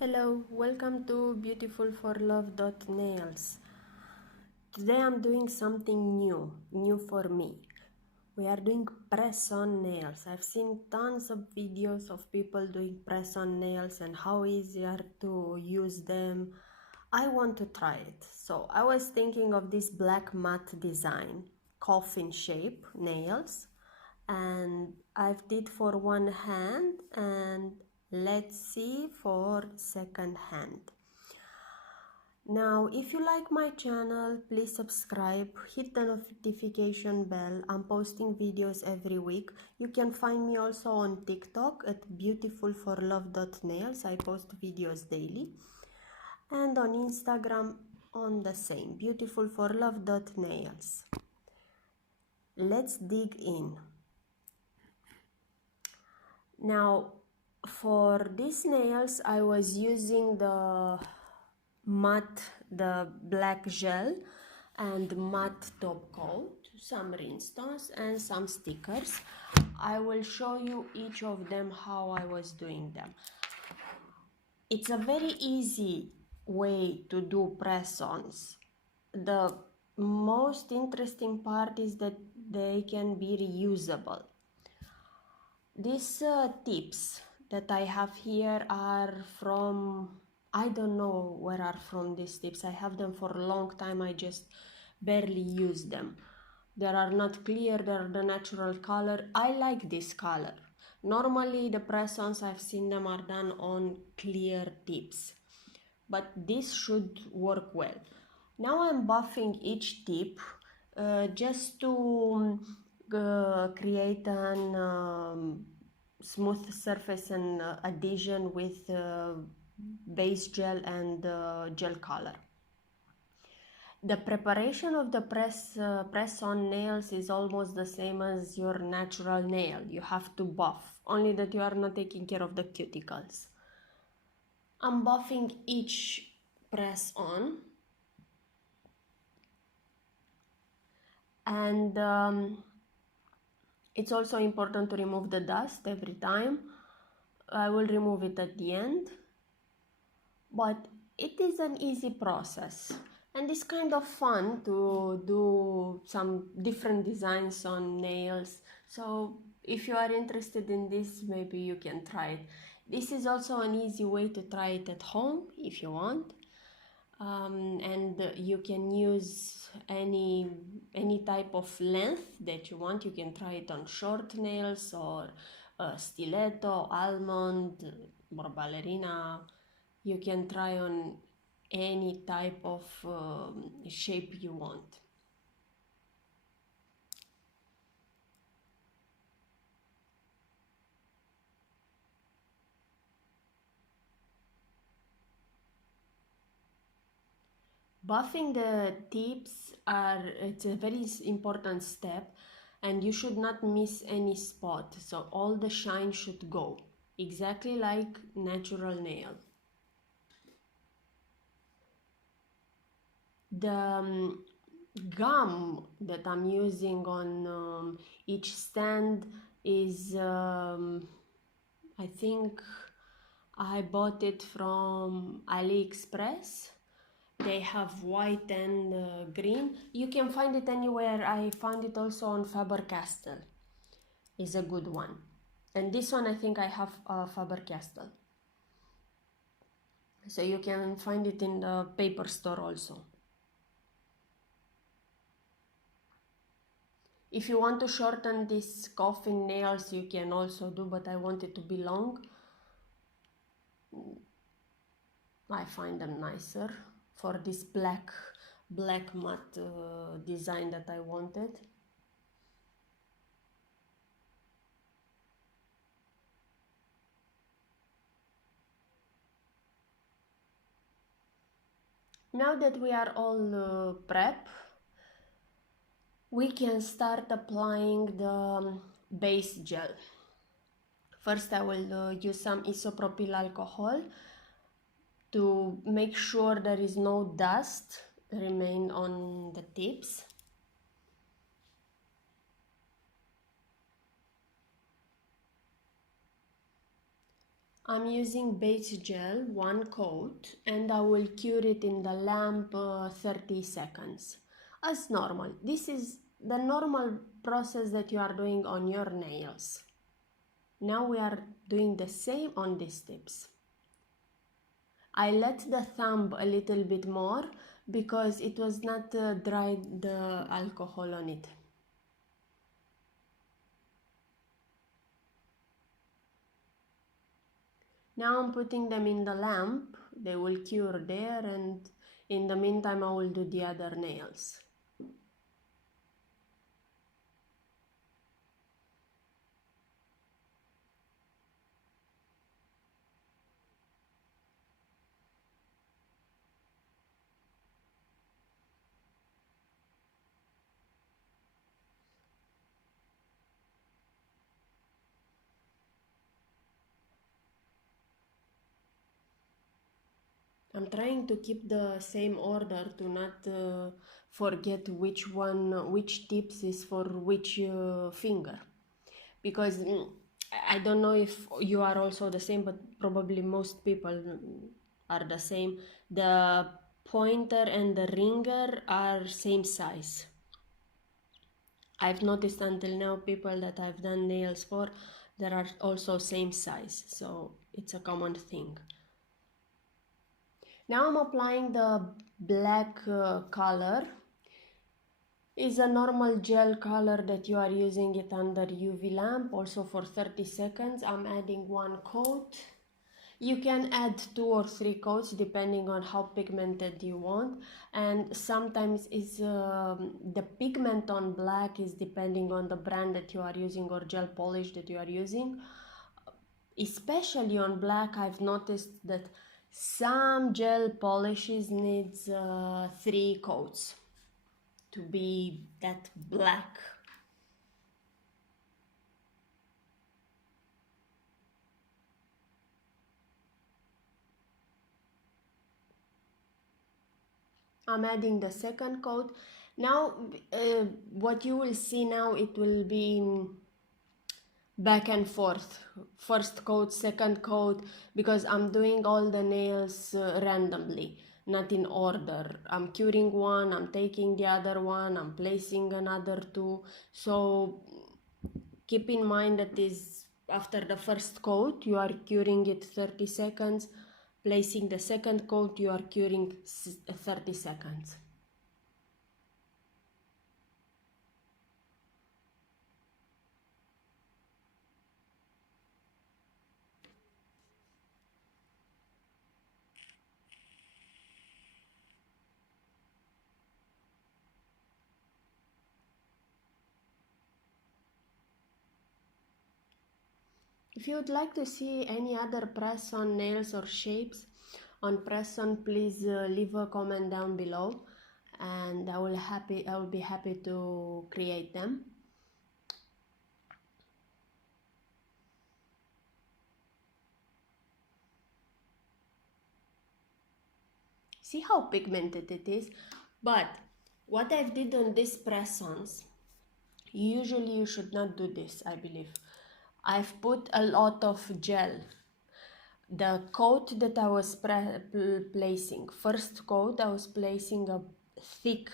Hello, welcome to beautifulforlove.nails. Today I'm doing something new for me. We are doing press-on nails. I've seen tons of videos of people doing press-on nails and how easier to use them. I want to try it. So I was thinking of this black matte design, coffin shape nails, and I've did for one hand, and let's see for second hand. Now, if you like my channel, please subscribe, hit the notification bell. I'm posting videos every week. You can find me also on TikTok at beautifulforlove.nails. I post videos daily. And on Instagram on the same, beautifulforlove.nails. Let's dig in. Now, for these nails, I was using the black gel and matte top coat, some rhinestones and some stickers. I will show you each of them how I was doing them. It's a very easy way to do press-ons. The most interesting part is that they can be reusable. These tips that I have here are from, I don't know where are from these tips. I have them for a long time, I just barely use them. They are not clear, they're the natural color. I like this color. Normally the press-ons I've seen them are done on clear tips, but this should work well. Now I'm buffing each tip just to create an smooth surface and adhesion with base gel and gel color. The preparation of the press-on nails is almost the same as your natural nail. You have to buff, only that you are not taking care of the cuticles. I'm buffing each press-on, and it's also important to remove the dust every time. I will remove it at the end, but it is an easy process and it's kind of fun to do some different designs on nails. So if you are interested in this, maybe you can try it. This is also an easy way to try it at home if you want. And you can use any type of length that you want. You can try it on short nails or stiletto, almond or ballerina. You can try on any type of shape you want. Buffing the tips it's a very important step, and you should not miss any spot, so all the shine should go, exactly like natural nail. The gum that I'm using on each stand is I think I bought it from AliExpress. They have white and green. You can find it anywhere. I found it also on Faber-Castell. Is a good one. And this one I think I have Faber-Castell. So you can find it in the paper store also. If you want to shorten these coffin nails, you can also do, but I want it to be long. I find them nicer for this black matte design that I wanted. Now that we are all prep, we can start applying the base gel. First I will use some isopropyl alcohol to make sure there is no dust remain on the tips. I'm using base gel, 1 coat, and I will cure it in the lamp 30 seconds. As normal. This is the normal process that you are doing on your nails. Now we are doing the same on these tips. I let the thumb a little bit more because it was not dried the alcohol on it. Now I'm putting them in the lamp. They will cure there, and in the meantime I will do the other nails. I'm trying to keep the same order to not forget which tips is for which finger, because I don't know if you are also the same, but probably most people are the same. The pointer and the ringer are same size. I've noticed until now people that I've done nails for, there are also same size, so it's a common thing. Now I'm applying the black color. Is a normal gel color that you are using it under UV lamp, also for 30 seconds. I'm adding 1 coat. You can add 2 or 3 coats depending on how pigmented you want, and sometimes the pigment on black is depending on the brand that you are using or gel polish that you are using. Especially on black, I've noticed that some gel polishes needs 3 coats to be that black. I'm adding the second coat. Now what you will see now, it will be back and forth, first coat, second coat, because I'm doing all the nails randomly, not in order. I'm curing one, I'm taking the other one, I'm placing another 2. So keep in mind that is after the first coat you are curing it 30 seconds, placing the second coat you are curing 30 seconds. If you would like to see any other press-on nails or shapes on press-on, please leave a comment down below, and I will be happy to create them. See how pigmented it is? But what I did on these press-ons, usually you should not do this, I believe. I've put a lot of gel. The coat that I was placing, first coat, I was placing a thick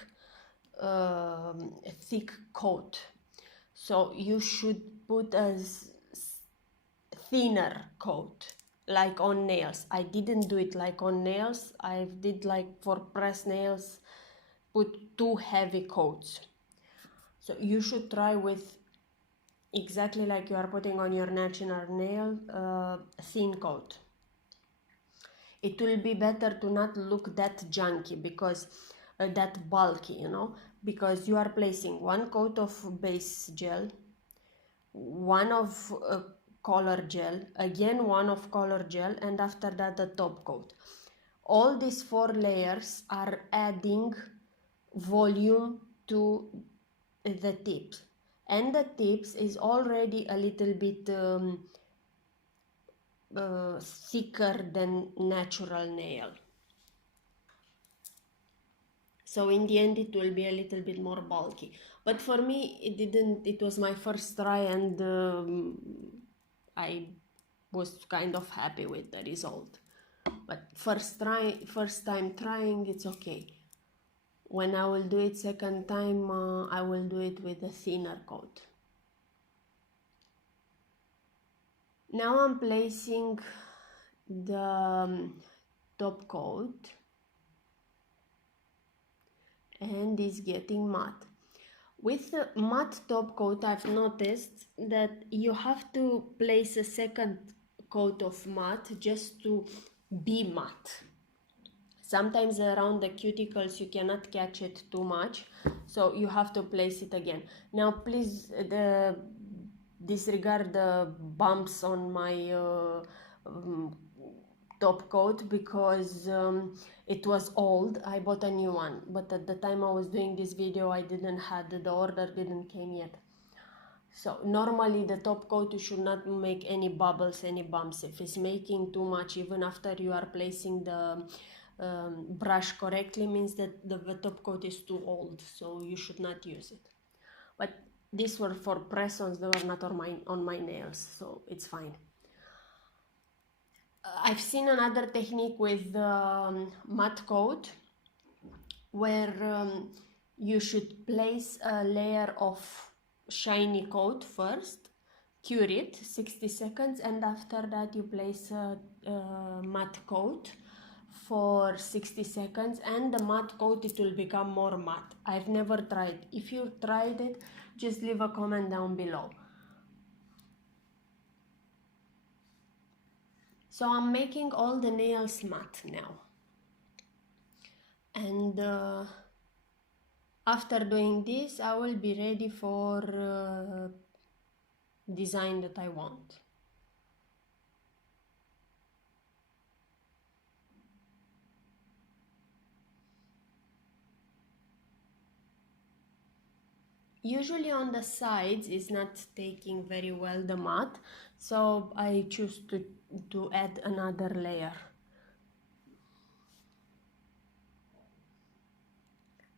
coat. So you should put a thinner coat, like on nails. I didn't do it like on nails. I did like for press nails, put 2 heavy coats. So you should try with exactly like you are putting on your natural nail, thin coat. It will be better to not look that junky, because that bulky, you know, because you are placing 1 coat of base gel, 1 of color gel, again 1 of color gel, and after that the top coat. All these 4 layers are adding volume to the tips, and the tips is already a little bit thicker than natural nail. So in the end it will be a little bit more bulky. But for me it was my first try, and I was kind of happy with the result. But first time trying, it's okay. When I will do it second time, I will do it with a thinner coat. Now I'm placing the top coat and it's getting matte. With the matte top coat, I've noticed that you have to place a second coat of matte just to be matte. Sometimes around the cuticles you cannot catch it too much, so you have to place it again. Now please disregard the bumps on my top coat because it was old. I bought a new one, but at the time I was doing this video I didn't have, the order didn't came yet. So normally the top coat you should not make any bubbles, any bumps. If it's making too much, even after you are placing the brush correctly, means that the top coat is too old, so you should not use it. But these were for press-ons, they were not on my nails, so it's fine. I've seen another technique with matte coat where you should place a layer of shiny coat first, cure it 60 seconds, and after that you place a matte coat for 60 seconds, and the matte coat, it will become more matte. I've never tried. If you tried it, just leave a comment down below. So I'm making all the nails matte now, and after doing this I will be ready for design that I want. Usually on the sides is not taking very well the matte, so I choose to add another layer.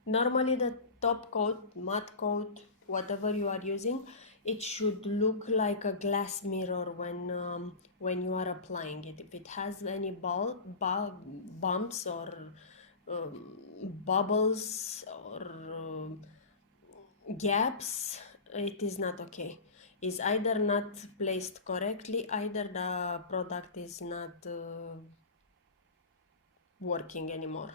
Normally the top coat, matte coat, whatever you are using, it should look like a glass mirror when you are applying it. If it has any bumps or bubbles or gaps, it is not okay. It's either not placed correctly, either the product is not working anymore.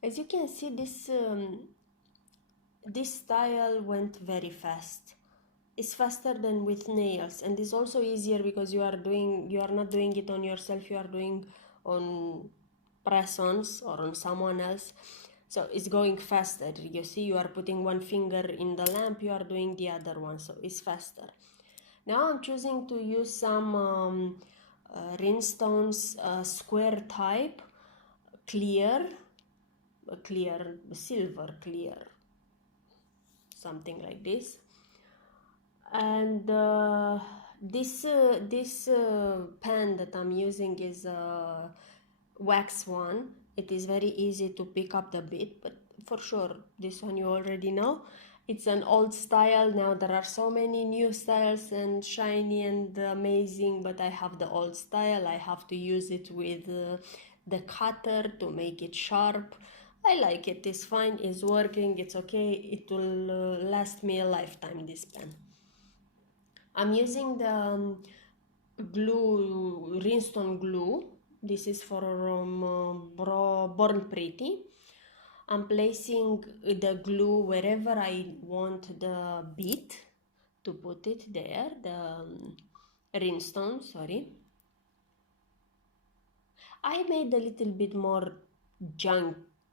As you can see, this style went very fast. It's faster than with nails, and it's also easier because you are not doing it on yourself, you are doing on press-ons or on someone else, so it's going faster. You see, you are putting one finger in the lamp, you are doing the other one, so it's faster. Now I'm choosing to use some rhinestones, square type, clear, silver clear, something like this. And this pen that I'm using is a wax one. It is very easy to pick up the bit, but for sure this one you already know. It's an old style. Now there are so many new styles and shiny and amazing, but I have the old style. I have to use it with the cutter to make it sharp. I like it, it's fine, it's working, it's okay, it will last me a lifetime, this pen. I'm using the glue, rhinestone glue. This is from Born Pretty. I'm placing the glue wherever I want the bit to put it there, the rhinestone, sorry. I made a little bit more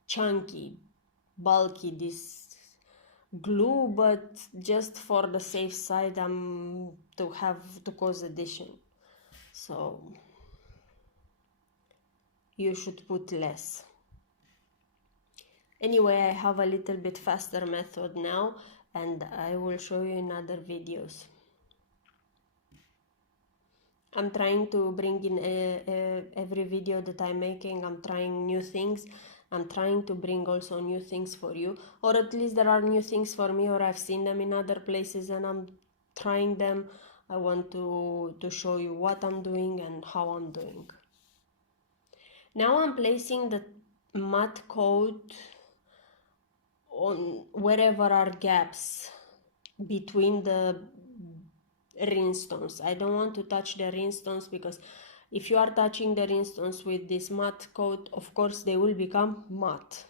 chunky, bulky this glue, but just for the safe side I'm to cause addition, so you should put less. Anyway, I have a little bit faster method now, and I will show you in other videos. I'm trying to bring in every video that I'm making, I'm trying new things. I'm trying to bring also new things for you, or at least there are new things for me, or I've seen them in other places and I'm trying them. I want to show you what I'm doing and how I'm doing. Now I'm placing the matte coat on wherever are gaps between the rhinestones. I don't want to touch the rhinestones, because if you are touching the rhinestones with this matte coat, of course they will become matte.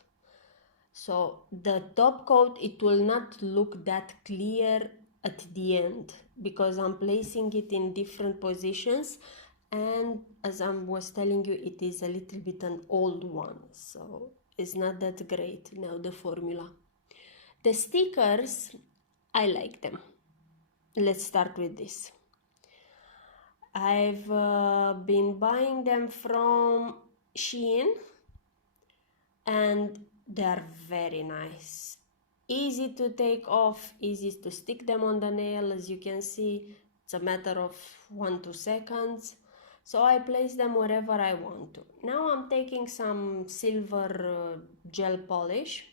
So the top coat, it will not look that clear at the end, because I'm placing it in different positions, and as I was telling you, it is a little bit an old one, so it's not that great now, the formula. The stickers, I like them. Let's start with this. I've been buying them from Shein, and they're very nice. Easy to take off, easy to stick them on the nail. As you can see, it's a matter of 1-2 seconds. So I place them wherever I want to. Now I'm taking some silver gel polish,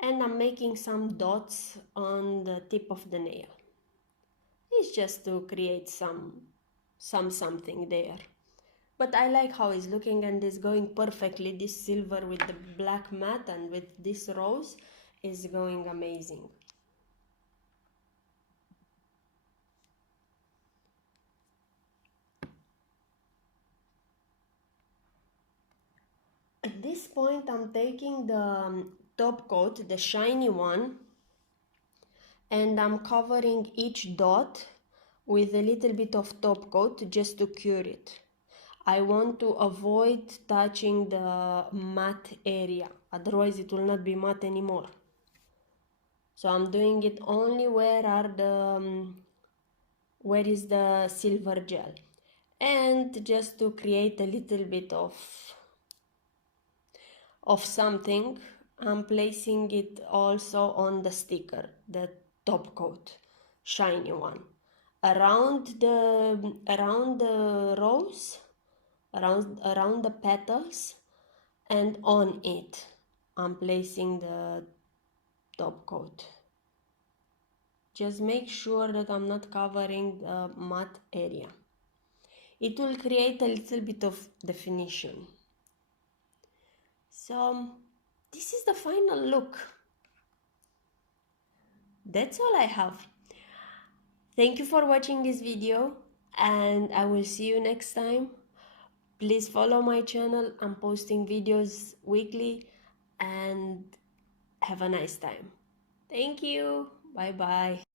and I'm making some dots on the tip of the nail. It's just to create something there. But I like how it's looking, and it's going perfectly. This silver with the black matte and with this rose is going amazing. At this point, I'm taking the top coat, the shiny one, and I'm covering each dot with a little bit of top coat just to cure it. I want to avoid touching the matte area, otherwise it will not be matte anymore. So I'm doing it only where is the silver gel, and just to create a little bit of something, I'm placing it also on the sticker, the top coat, shiny one, around the rose, around the petals, and on it I'm placing the top coat. Just make sure that I'm not covering the matte area. It will create a little bit of definition. So this is the final look. That's all I have. Thank you for watching this video, and I will see you next time. Please follow my channel. I'm posting videos weekly, and have a nice time. Thank you. Bye bye.